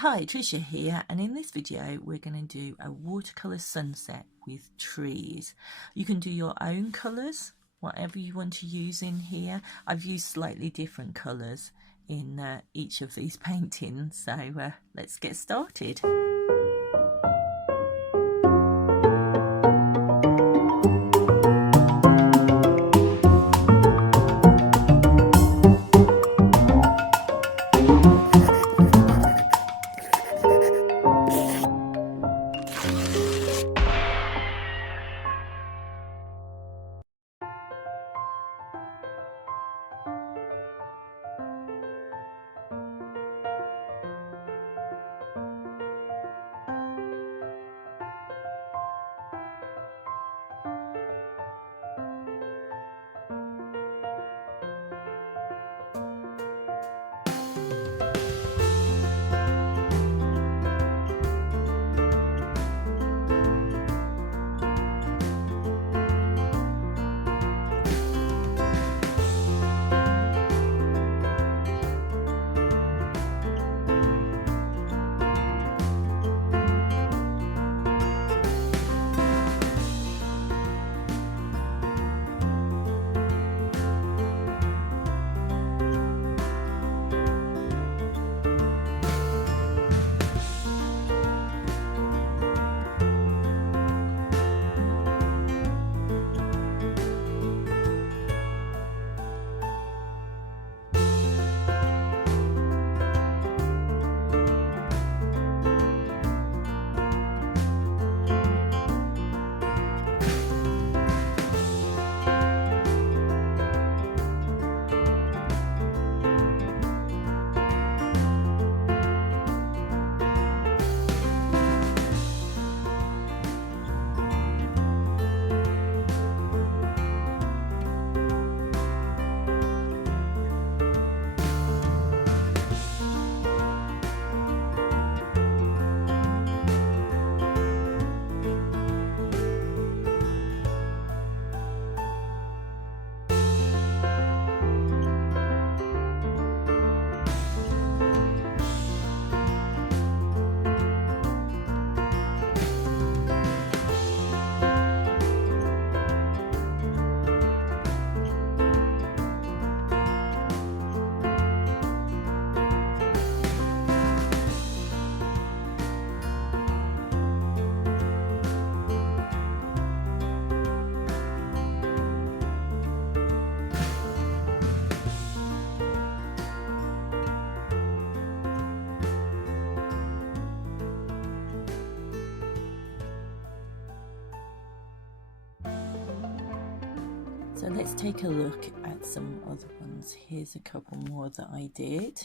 Hi, Tricia here, and in this video we're going to do a watercolour sunset with trees. You can do your own colours, whatever you want to use in here. I've used slightly different colours in each of these paintings, so let's get started. So let's take a look at some other ones. Here's a couple more that I did.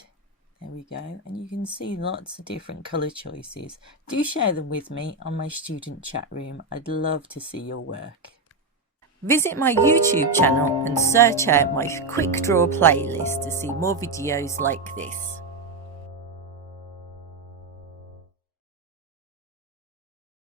There we go. And you can see lots of different colour choices. Do share them with me on my student chat room. I'd love to see your work. Visit my YouTube channel and search out my quick draw playlist to see more videos like this.